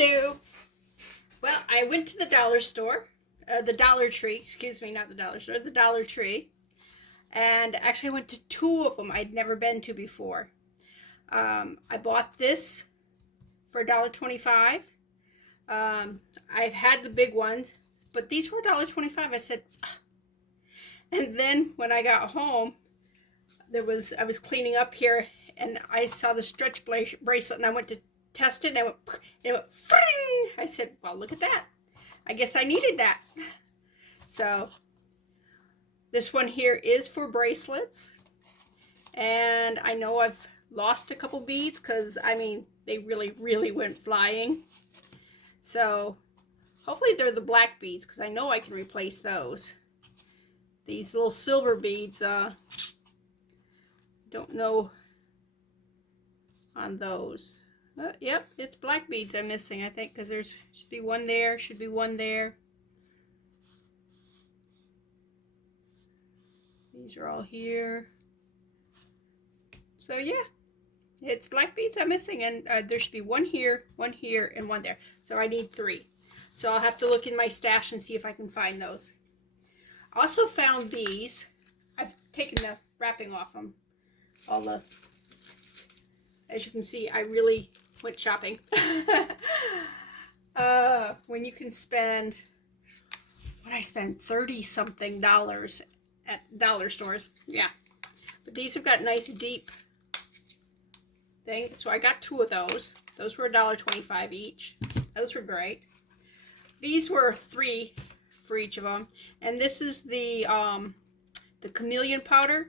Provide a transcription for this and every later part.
Hello. Well, I went to the dollar store, the Dollar Tree, excuse me, not the dollar store, the Dollar Tree. And actually I went to two of them I'd never been to before. I bought this for $1.25. I've had the big ones, but these were $1.25. I said, ugh. And then when I got home, I was cleaning up here and I saw the stretch bracelet and I went to test it and it went fring. I said, well, look at that. I guess I needed that. So this one here is for bracelets. And I know I've lost a couple beads because, I mean, they really went flying. So hopefully they're the black beads because I know I can replace those. These little silver beads, don't know on those. Yep, it's black beads I'm missing, I think, because there's should be one there, should be one there. These are all here. So yeah, it's black beads I'm missing, and there should be one here, and one there. So I need 3. So I'll have to look in my stash and see if I can find those. I also found these. I've taken the wrapping off them. All the, as you can see, I really went shopping. When you can spend, what I spend, $30-something at dollar stores. Yeah. But these have got nice deep things. So I got 2 of those. Those were $1.25 each. Those were great. These were 3 for each of them. And this is the chameleon powder,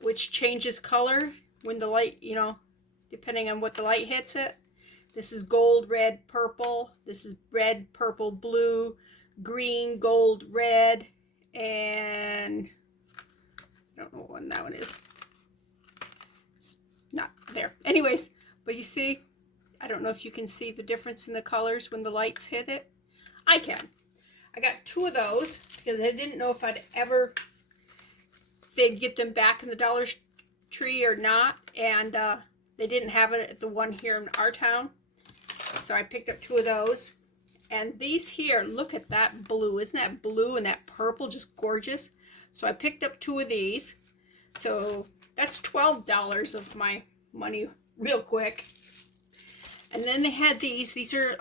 which changes color when the light, you know, depending on what the light hits it. This is gold, red, purple. This is red, purple, blue, green, gold, red, and I don't know what one that one is. It's not there. Anyways, but you see, I don't know if you can see the difference in the colors when the lights hit it. I can. I got 2 of those because I didn't know if they'd get them back in the Dollar Tree or not, and they didn't have it at the one here in our town, so I picked up 2 of those. And these here, look at that blue. Isn't that blue and that purple just gorgeous? So I picked up 2 of these. So that's $12 of my money real quick. And then they had these. These are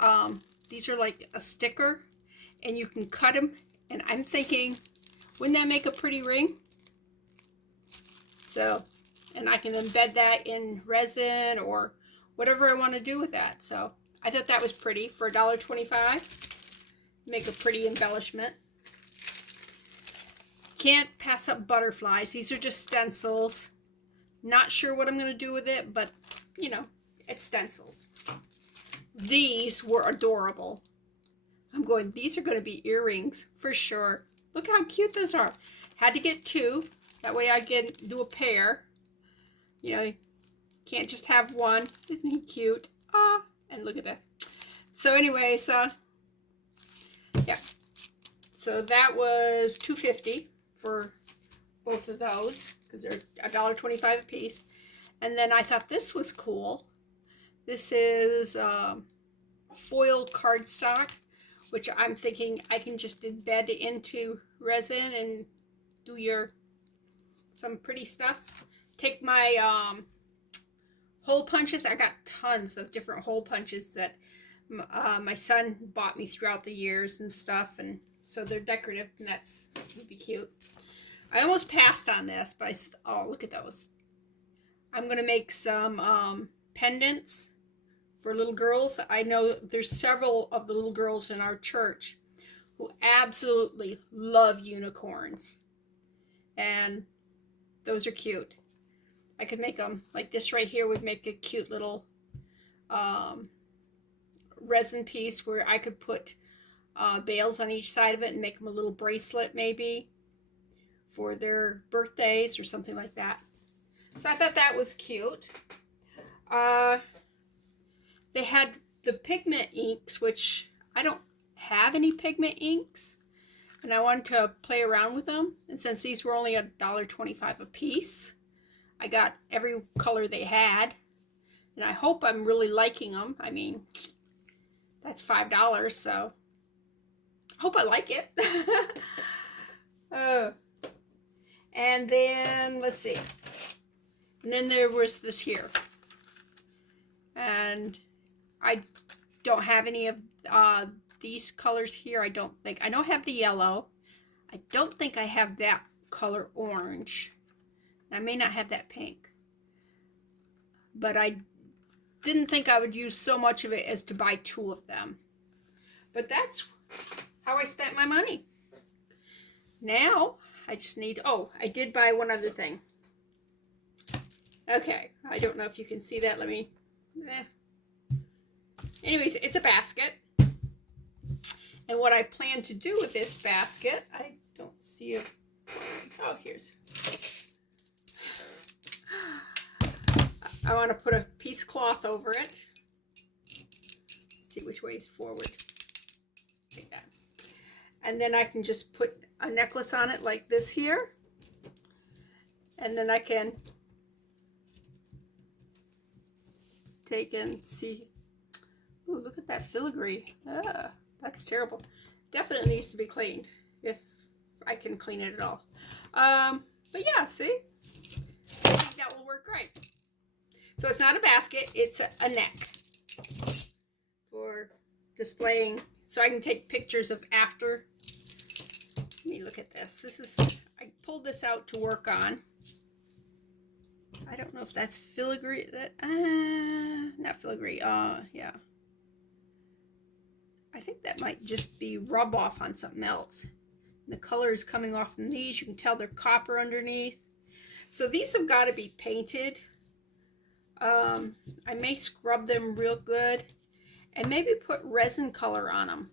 like a sticker, and you can cut them. And I'm thinking, wouldn't that make a pretty ring? So, and I can embed that in resin or whatever I want to do with that. So I thought that was pretty for $1.25. Make a pretty embellishment. Can't pass up butterflies. These are just stencils. Not sure what I'm going to do with it, but you know, it's stencils. These were adorable. I'm going, these are going to be earrings for sure. Look how cute those are. Had to get 2. That way I can do a pair. You know, you can't just have one. Isn't he cute? Ah, and look at this. So anyways, yeah. So that was $2.50 for both of those because they're $1.25 a piece. And then I thought this was cool. This is foil cardstock, which I'm thinking I can just embed into resin and do some pretty stuff. Take my hole punches. I got tons of different hole punches that my son bought me throughout the years and stuff, and so they're decorative, and that's would be cute. I almost passed on this, but I said, oh, look at those. I'm gonna make some pendants for little girls. I know there's several of the little girls in our church who absolutely love unicorns, and those are cute. I could make them like this right here would make a cute little resin piece where I could put bales on each side of it and make them a little bracelet maybe for their birthdays or something like that. So I thought that was cute. They had the pigment inks, which I don't have any pigment inks, and I wanted to play around with them. And since these were only $1.25 a piece, I got every color they had, and I hope I'm really liking them. I mean, That's $5, so I hope I like it. And then, let's see. And then there was this here. And I don't have any of these colors here, I don't think. I don't have the yellow. I don't think I have that color orange. I may not have that pink. But I didn't think I would use so much of it as to buy 2 of them. But that's how I spent my money. Now, I just need, oh, I did buy one other thing. Okay, I don't know if you can see that. Let me, Anyways, it's a basket. And what I plan to do with this basket, I don't see it. Oh, here's. I want to put a piece of cloth over it. See which way is forward. Like that. And then I can just put a necklace on it like this here. And then I can take and see. Ooh, look at that filigree. Ah, that's terrible. Definitely needs to be cleaned if I can clean it at all. But yeah, see? I think that will work great. So it's not a basket, it's a neck for displaying, so I can take pictures of after. Let me look at this. This is, I pulled this out to work on. I don't know if that's filigree, not filigree, yeah. I think that might just be rub off on something else. And the color is coming off from these. You can tell they're copper underneath. So these have got to be painted. I may scrub them real good and maybe put resin color on them.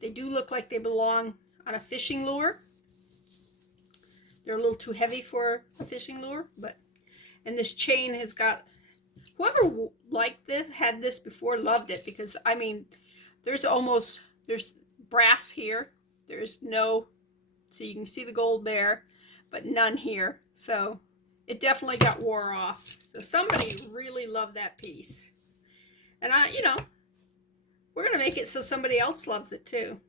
They do look like they belong on a fishing lure. They're a little too heavy for a fishing lure, but, and this chain has got, whoever liked this, had this before, loved it, because I mean, there's brass here. There's no, so you can see the gold there, but none here. So it definitely got wore off. So somebody really loved that piece. And we're going to make it so somebody else loves it too.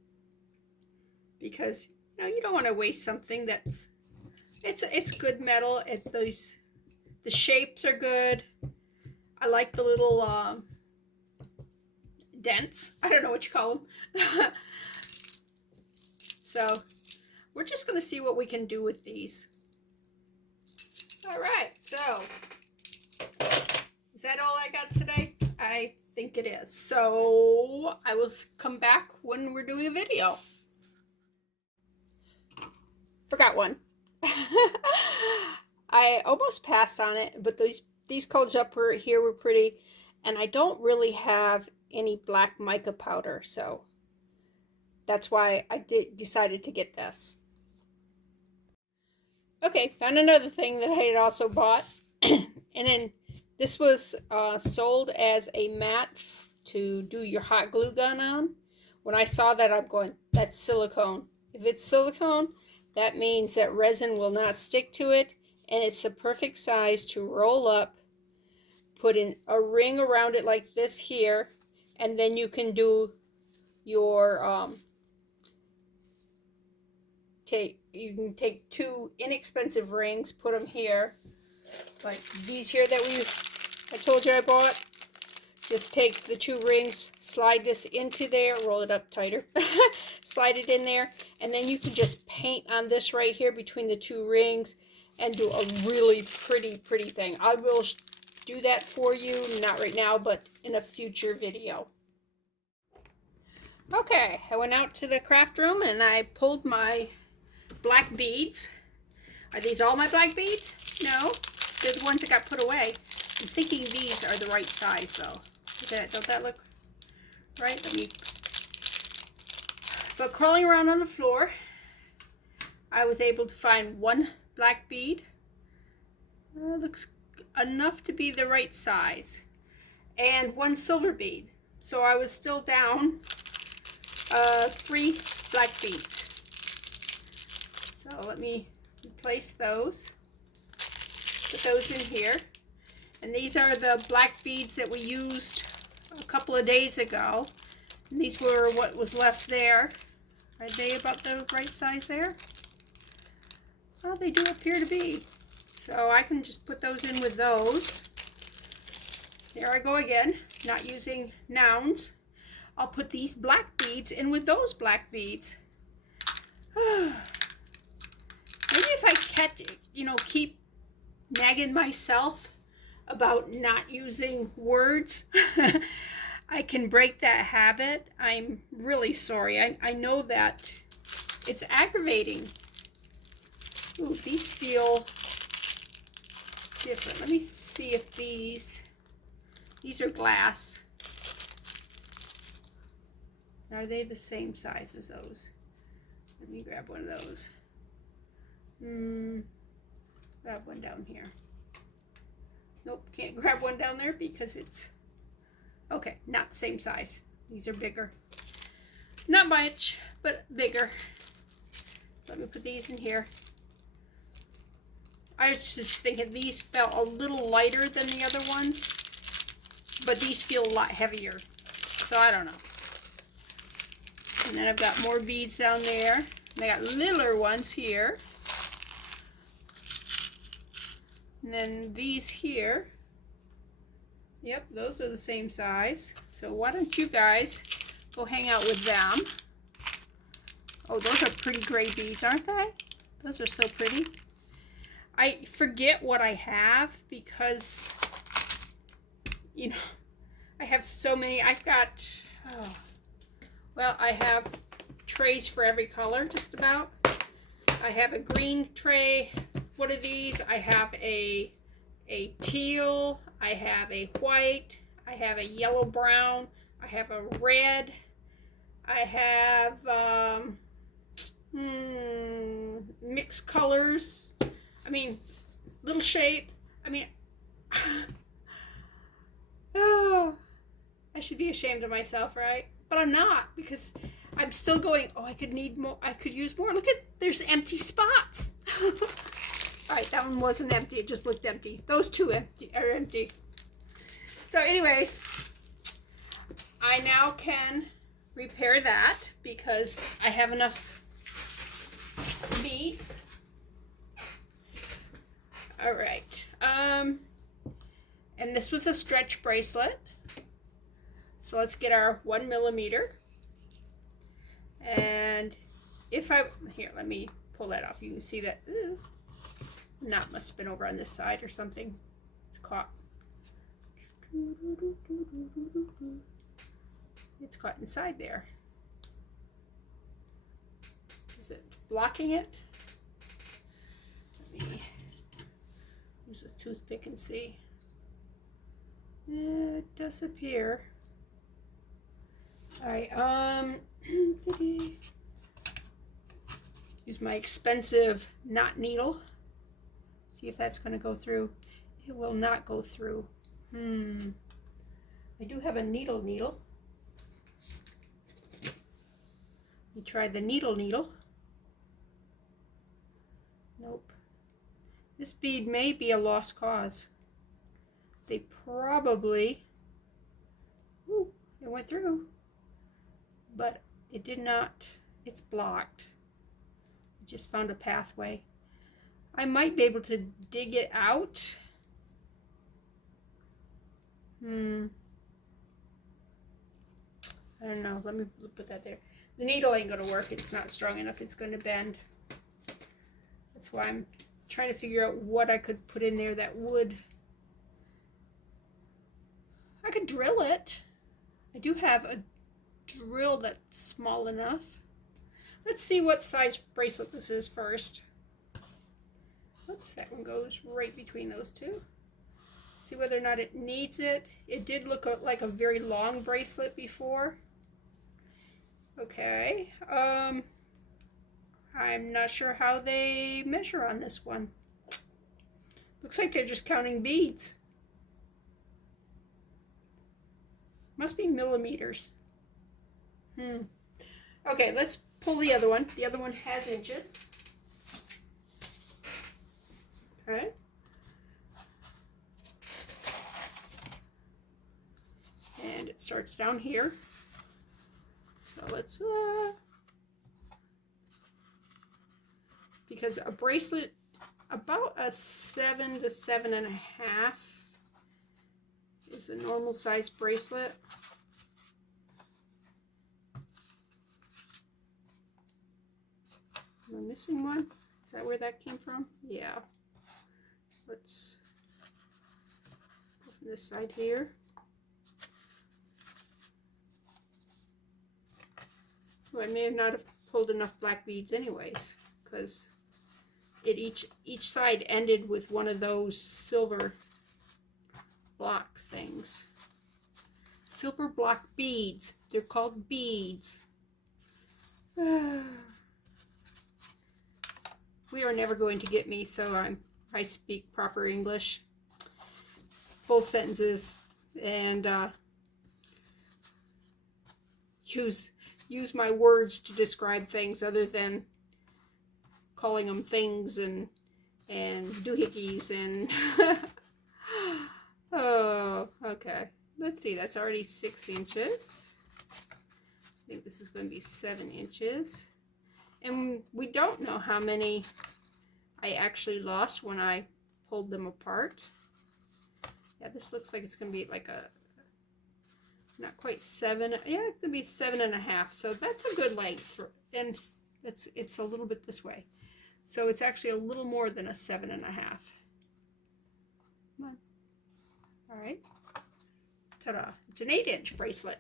Because, you don't want to waste something that's, it's good metal. The shapes are good. I like the little dents. I don't know what you call them. So we're just going to see what we can do with these. All right, so is that all I got today? I think it is. So I will come back when we're doing a video. Forgot one. I almost passed on it, but these colors up here were pretty, and I don't really have any black mica powder, so that's why I decided to get this. Okay, found another thing that I had also bought. And then this was sold as a mat to do your hot glue gun on. When I saw that, I'm going, that's silicone. If it's silicone, that means that resin will not stick to it, and it's the perfect size to roll up, put in a ring around it like this here, and then you can do your you can take 2 inexpensive rings, put them here, like these here that I told you I bought. Just take the 2 rings, slide this into there, roll it up tighter, slide it in there, and then you can just paint on this right here between the 2 rings and do a really pretty thing. I will do that for you, not right now, but in a future video. Okay, I went out to the craft room and I pulled my black beads. Are these all my black beads? No, they're the ones that got put away. I'm thinking these are the right size though. Don't that look right? But crawling around on the floor, I was able to find 1 black bead. Looks enough to be the right size. And 1 silver bead. So I was still down 3 black beads. So let me replace those. Put those in here. And these are the black beads that we used a couple of days ago. And these were what was left there. Are they about the right size there? Well, they do appear to be. So I can just put those in with those. There I go again, not using nouns. I'll put these black beads in with those black beads. Maybe if I keep nagging myself about not using words, I can break that habit. I'm really sorry. I know that it's aggravating. Ooh, these feel different. Let me see if these are glass. Are they the same size as those? Let me grab one of those. Grab one down here. Nope, can't grab one down there because it's... Okay, not the same size. These are bigger. Not much, but bigger. Let me put these in here. I was just thinking these felt a little lighter than the other ones, but these feel a lot heavier. So I don't know. And then I've got more beads down there. And I got littler ones here. And then these here. Yep, those are the same size. So why don't you guys go hang out with them. Oh, those are pretty gray beads, aren't they? Those are so pretty. I forget what I have because, you know, I have so many. I've got, well, I have trays for every color, just about. I have a green tray, one of these. I have a teal. I have a white. I have a yellow brown. I have a red. I have mixed colors. I mean, little shape. I mean, oh, I should be ashamed of myself, right? But I'm not, because I'm still going, oh, I could need more. I could use more. Look at, there's empty spots. All right, that one wasn't empty. It just looked empty. Those two are empty. So anyways, I now can repair that because I have enough beads. All right. And this was a stretch bracelet. So let's get our 1 millimeter. And if here, let me pull that off. You can see that. Ooh, knot must have been over on this side or something. It's caught. It's caught inside there. Is it blocking it? Let me use a toothpick and see. It does appear. All right, use my expensive knot needle. See if that's going to go through. It will not go through. I do have a needle. We try the needle. Nope. This bead may be a lost cause. They probably, ooh, it went through, but it did not, it's blocked. It just found a pathway. I might be able to dig it out. I don't know, let me put that there. The needle ain't gonna work, it's not strong enough, it's gonna bend. That's why I'm trying to figure out what I could put in there that would. I could drill it. I do have a drill that's small enough. Let's see what size bracelet this is first. Oops, that one goes right between those two. See whether or not it needs it. It did look like a very long bracelet before. Okay. I'm not sure how they measure on this one. Looks like they're just counting beads. Must be millimeters. Okay, let's pull the other one. The other one has inches. Okay. And it's starts down here. So let's, because a bracelet, about a 7 to 7.5 is a normal size bracelet. Am I missing one? Is that where that came from? Yeah. Let's go from this side here. Well, I may have not have pulled enough black beads anyways, because each side ended with one of those silver block things. Silver block beads. They're called beads. We are never going to get me, so I speak proper English, full sentences, and use my words to describe things other than calling them things and doohickeys and oh, okay. Let's see, that's already 6 inches. I think this is going to be 7 inches. And we don't know how many I actually lost when I pulled them apart. Yeah, this looks like it's going to be like a, not quite 7, yeah, it's going to be 7.5. So that's a good length for, and it's a little bit this way. So it's actually a little more than a 7.5. Come on. All right. Ta-da. It's an 8-inch bracelet.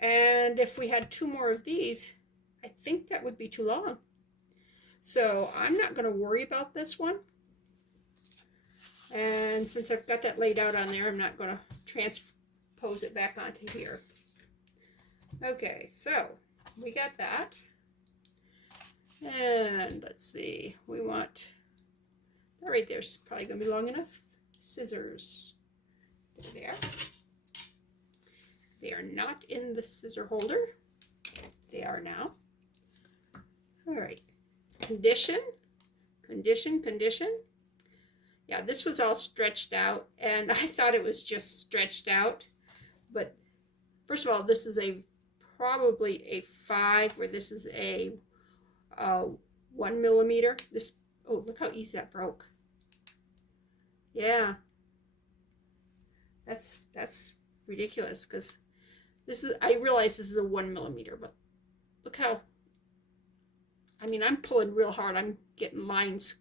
And if we had 2 more of these, I think that would be too long. So I'm not going to worry about this one. And since I've got that laid out on there, I'm not going to transpose it back onto here. Okay, so we got that. And let's see, we want, that right there's probably going to be long enough. Scissors. There they are. They are not in the scissor holder. They are now. All right. Condition, condition, condition. Yeah, this was all stretched out, and I thought it was just stretched out. But first of all, this is probably a 5, where this is a 1 millimeter. This, oh, look how easy that broke. Yeah, that's ridiculous, because this is, I realize this is a 1 millimeter, but look how, I mean, I'm pulling real hard. I'm getting lines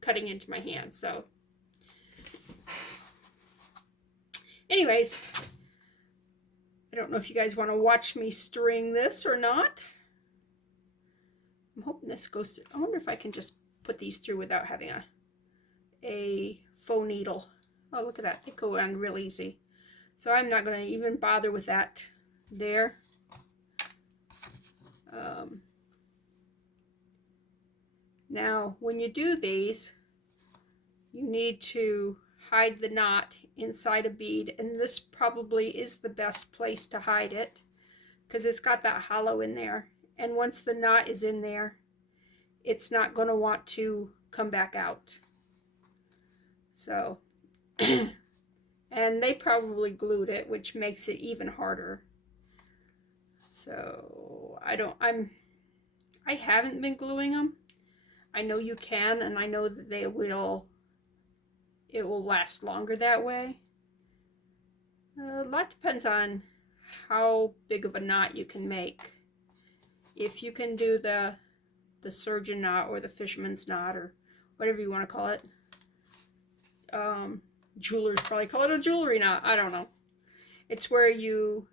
cutting into my hand. So anyways, I don't know if you guys want to watch me string this or not. I'm hoping this goes through. I wonder if I can just put these through without having a faux needle. Oh, look at that. They go on real easy. So I'm not going to even bother with that there. Now, when you do these, you need to hide the knot inside a bead, and this probably is the best place to hide it because it's got that hollow in there, and once the knot is in there, it's not going to want to come back out. So, and they probably glued it, which makes it even harder. So I haven't been gluing them. I know you can, and I know that it will last longer that way. A lot depends on how big of a knot you can make. If you can do the surgeon knot or the fisherman's knot or whatever you want to call it. Jewelers probably call it a jewelry knot. I don't know. It's where you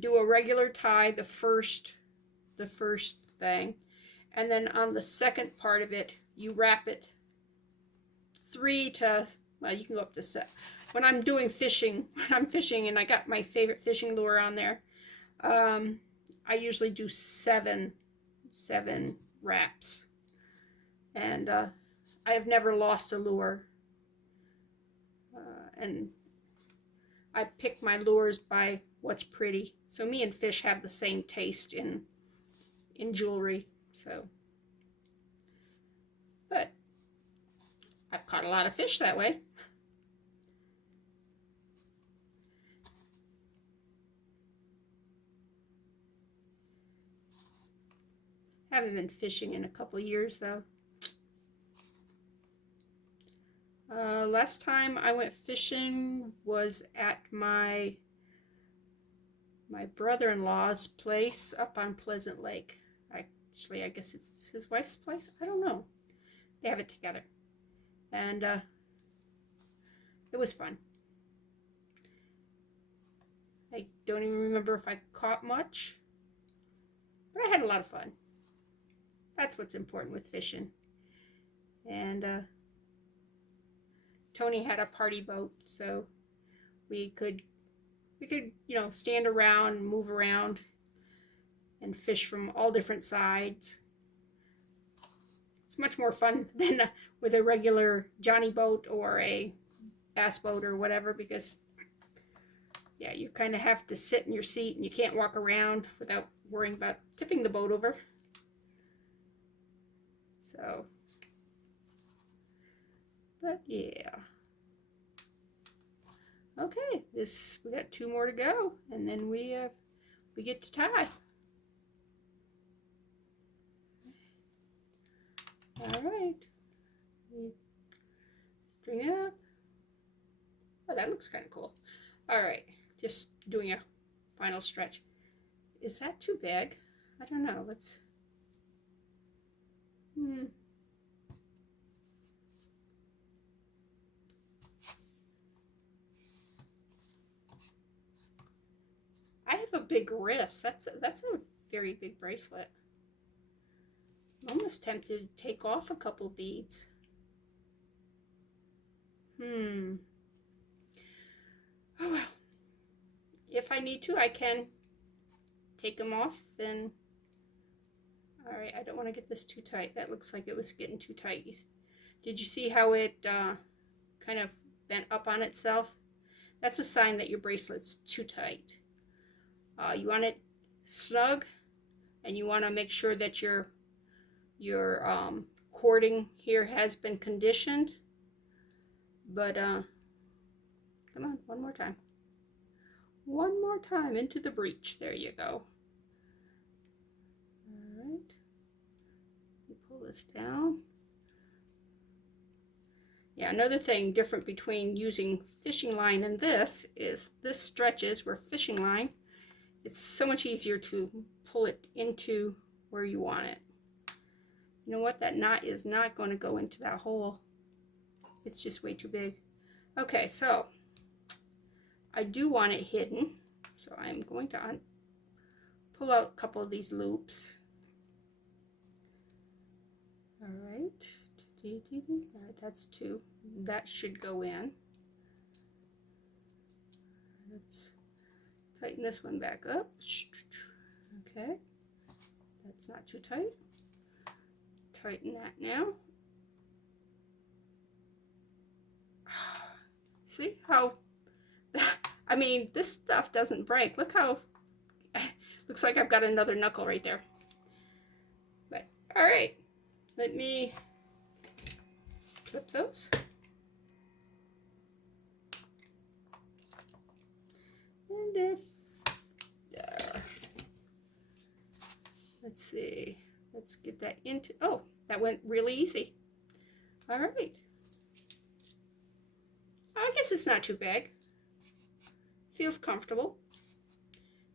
do a regular tie, the first thing, and then on the second part of it, you wrap it 3 to, well, you can go up to 7. When I'm doing fishing, when I'm fishing and I got my favorite fishing lure on there, I usually do 7 wraps. And I have never lost a lure. And I pick my lures by what's pretty. So me and fish have the same taste in jewelry. So, but I've caught a lot of fish that way. Haven't been fishing in a couple of years though. Last time I went fishing was at my brother-in-law's place up on Pleasant Lake. Actually, I guess it's his wife's place. I don't know. They have it together. And it was fun. I don't even remember if I caught much, but I had a lot of fun. That's what's important with fishing. And Tony had a party boat, so we could stand around and move around and fish from all different sides. It's much more fun than with a regular Johnny boat or a bass boat or whatever, because yeah, you kind of have to sit in your seat and you can't walk around without worrying about tipping the boat over. So, but yeah. Okay, we got 2 more to go, and then we get to tie. All right, string it up. Oh, that looks kind of cool. All right, just doing a final stretch. Is that too big? I don't know. Let's. I have a big wrist. That's a very big bracelet. I'm almost tempted to take off a couple beads. Oh well. If I need to, I can take them off. Then, all right. I don't want to get this too tight. That looks like it was getting too tight. Did you see how it kind of bent up on itself? That's a sign that your bracelet's too tight. You want it snug, and you want to make sure that your cording here has been conditioned. But come on, one more time. One more time into the breech. There you go. All right. You pull this down. Yeah, another thing different between using fishing line and this is this stretches where fishing line. It's so much easier to pull it into where you want it. You know what? That knot is not going to go into that hole. It's just way too big. Okay, so I do want it hidden. So I'm going to pull out a couple of these loops. All right. All right, that's 2. That should go in. Let's tighten this one back up. Okay, that's not too tight. Tighten that now. See how, I mean, this stuff doesn't break. Look how, looks like I've got another knuckle right there. But, all right, let me clip those. And if, let's see, let's get that into, oh, that went really easy. All right. I guess it's not too big. Feels comfortable.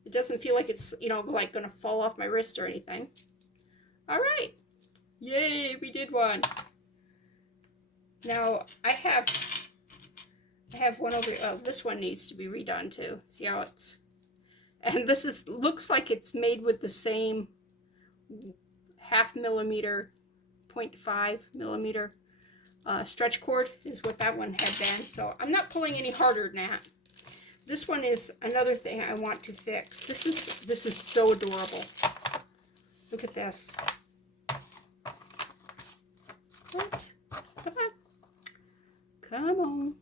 It doesn't feel like it's, like going to fall off my wrist or anything. All right. Yay, we did one. Now, I have one over, oh, this one needs to be redone too. See how it's, and this looks like it's made with the same 0.5 millimeter, 0.5 millimeter stretch cord is what that one had been. So I'm not pulling any harder than that. This one is another thing I want to fix. This is so adorable. Look at this. Oops. Come on. Come on.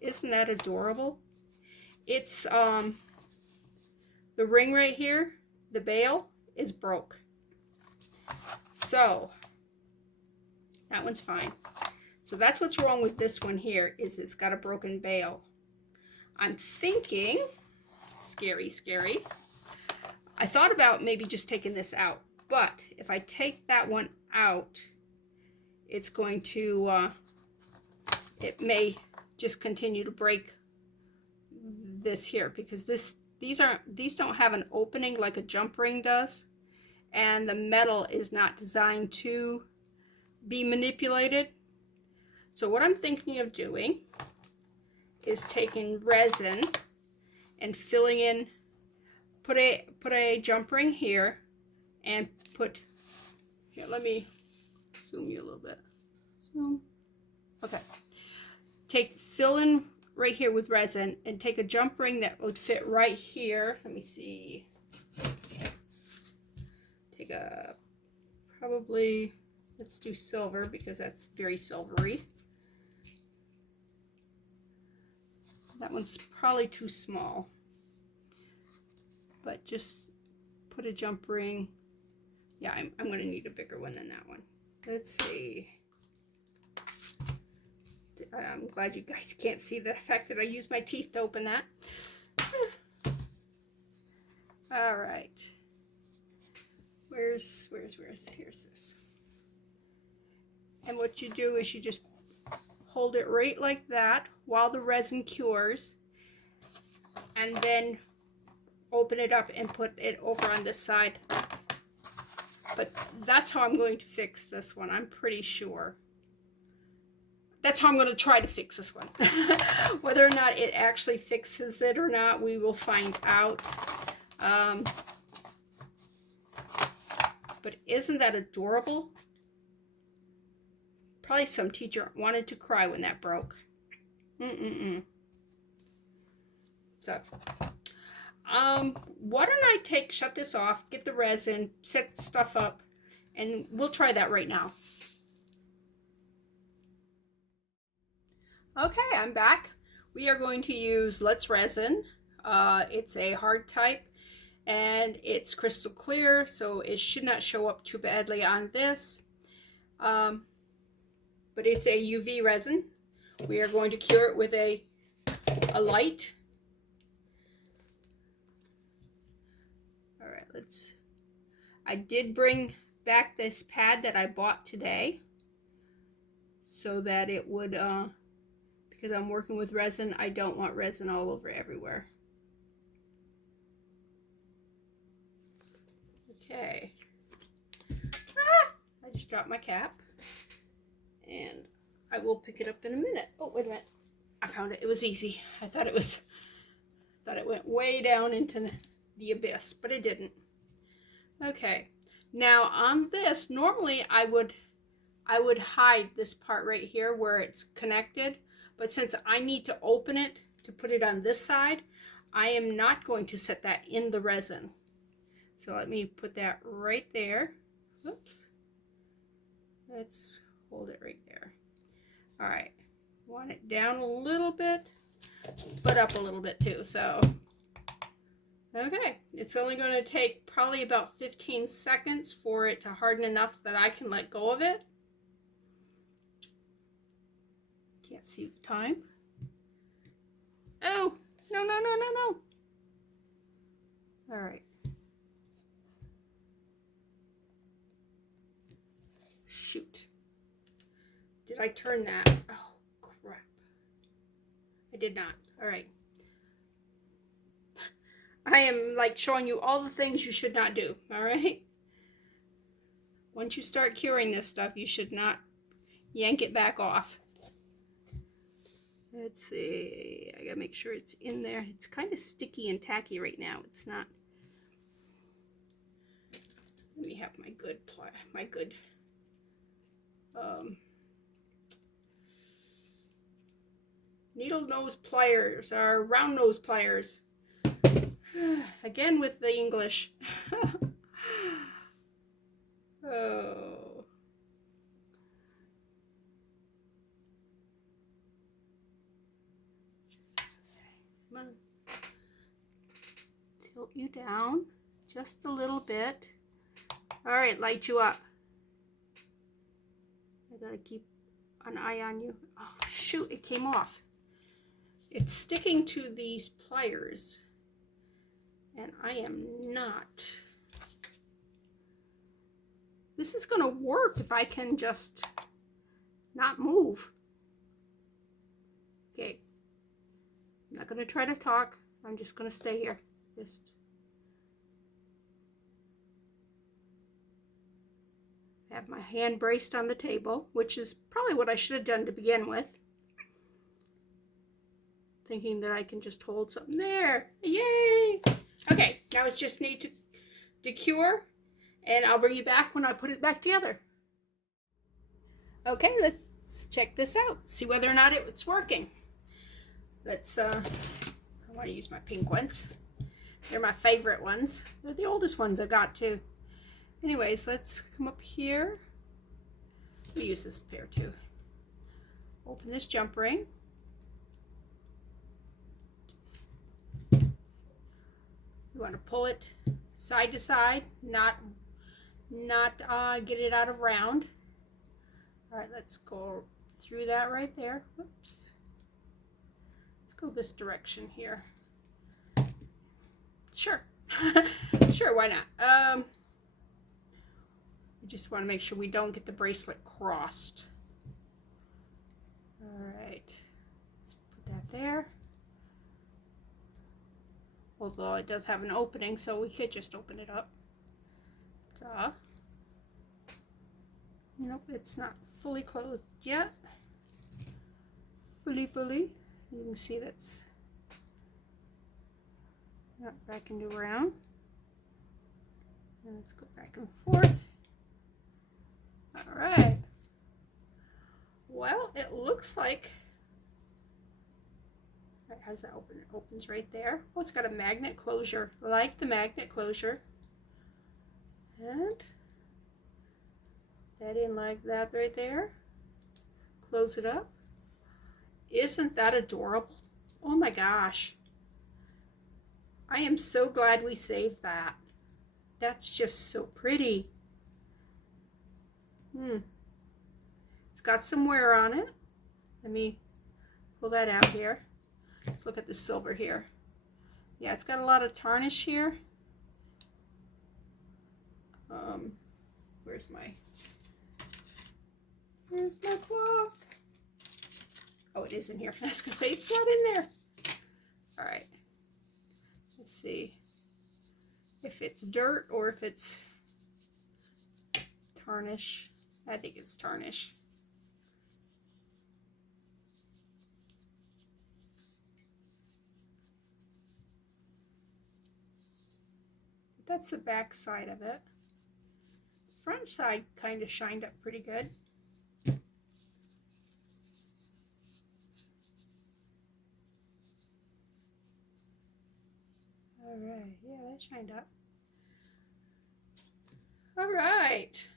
Isn't that adorable? It's the ring right here, the bail is broke. So that one's fine. So that's what's wrong with this one here, is it's got a broken bail. I'm thinking, scary, I thought about maybe just taking this out, but if I take that one out, it's going to, it may just continue to break this here, because these don't have an opening like a jump ring does, and the metal is not designed to be manipulated. So what I'm thinking of doing is taking resin and filling in, put a jump ring here, and put, here, let me zoom you a little bit. Zoom. Okay. Fill in right here with resin and take a jump ring that would fit right here. Let me see. Take a, probably, let's do silver because that's very silvery. That one's probably too small, but just put a jump ring. Yeah, I'm going to need a bigger one than that one. Let's see. I'm glad you guys can't see the fact that I use my teeth to open that. All right. Here's this. And what you do is you just hold it right like that while the resin cures, and then open it up and put it over on this side. But that's how I'm going to fix this one, I'm pretty sure. That's how I'm going to try to fix this one. Whether or not it actually fixes it or not, we will find out. But isn't that adorable? Probably some teacher wanted to cry when that broke. So, why don't I shut this off, get the resin, set stuff up, and we'll try that right now. Okay, I'm back. We are going to use Let's Resin. It's a hard type and it's crystal clear, so it should not show up too badly on this. But it's a UV resin. We are going to cure it with a light. All right, I did bring back this pad that I bought today so that it would, because I'm working with resin, I don't want resin all over everywhere. Okay. I just dropped my cap. And I will pick it up in a minute. Oh, wait a minute. I found it. It was easy. I thought it went way down into the abyss, but it didn't. Okay. Now on this, normally I would hide this part right here where it's connected, but since I need to open it to put it on this side, I am not going to set that in the resin. So let me put that right there. Oops. Let's hold it right there. All right, want it down a little bit, but up a little bit too. So, okay, it's only going to take probably about 15 seconds for it to harden enough that I can let go of it. Can't see the time. Oh, no. All right. Shoot. Did I turn that? Oh, crap. I did not. All right. I am like showing you all the things you should not do. All right. Once you start curing this stuff, you should not yank it back off. Let's see. I gotta make sure it's in there. It's kind of sticky and tacky right now. It's not. Let me have my good needle nose pliers, or round nose pliers. Again with the English. Oh. Come on. Tilt you down just a little bit. All right, light you up. I gotta keep an eye on you. Oh, shoot, it came off. It's sticking to these pliers. And I am not. This is going to work if I can just not move. Okay. I'm not going to try to talk. I'm just going to stay here. Just have my hand braced on the table, which is probably what I should have done to begin with. Thinking that I can just hold something there. Yay! Okay, now it's just need to cure, and I'll bring you back when I put it back together. Okay, let's check this out. See whether or not it's working. Let's, I want to use my pink ones. They're my favorite ones. They're the oldest ones I've got too. Anyways, let's come up here. We use this pair too. Open this jump ring. You want to pull it side to side, not get it out of round. All right, let's go through that right there. Whoops. Let's go this direction here. Sure. Sure, why not? We just want to make sure we don't get the bracelet crossed. All right. Let's put that there. Although it does have an opening, so we could just open it up. Duh. Nope, it's not fully closed yet. Fully. You can see that's not back and around. And let's go back and forth. All right. Well, it looks like. How does that open? It opens right there. Oh, it's got a magnet closure, like the magnet closure. And that in like that right there. Close it up. Isn't that adorable? Oh my gosh. I am so glad we saved that. That's just so pretty. It's got some wear on it. Let me pull that out here. Let's look at the silver here. Yeah, it's got a lot of tarnish here. Where's my cloth? Oh, it is in here. I was gonna say it's not in there. All right. Let's see if it's dirt or if it's tarnish. I think it's tarnish. That's the back side of it. Front side kind of shined up pretty good. All right, yeah, that shined up. All right,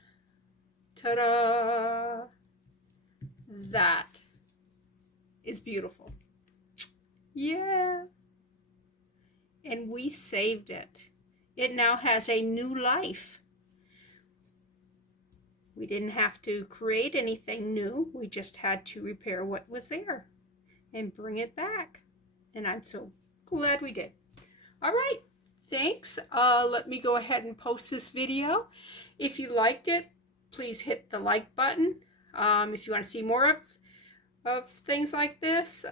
ta-da! That is beautiful. Yeah, and we saved it. It now has a new life. We didn't have to create anything new. We just had to repair what was there and bring it back. And I'm so glad we did. All right, thanks. Let me go ahead and post this video. If you liked it, please hit the like button. If you want to see more of things like this,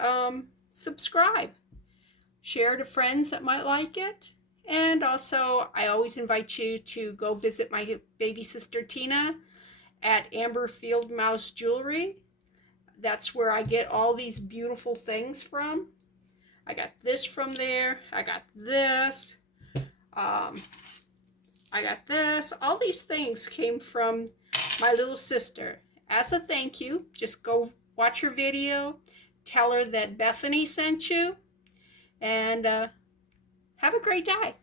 subscribe. Share to friends that might like it. And also, I always invite you to go visit my baby sister Tina at Amber Field Mouse Jewelry. That's where I get all these beautiful things from. I got this from there. I got this. I got this. All these things came from my little sister. As a thank you, just go watch her video. Tell her that Bethany sent you. And have a great day.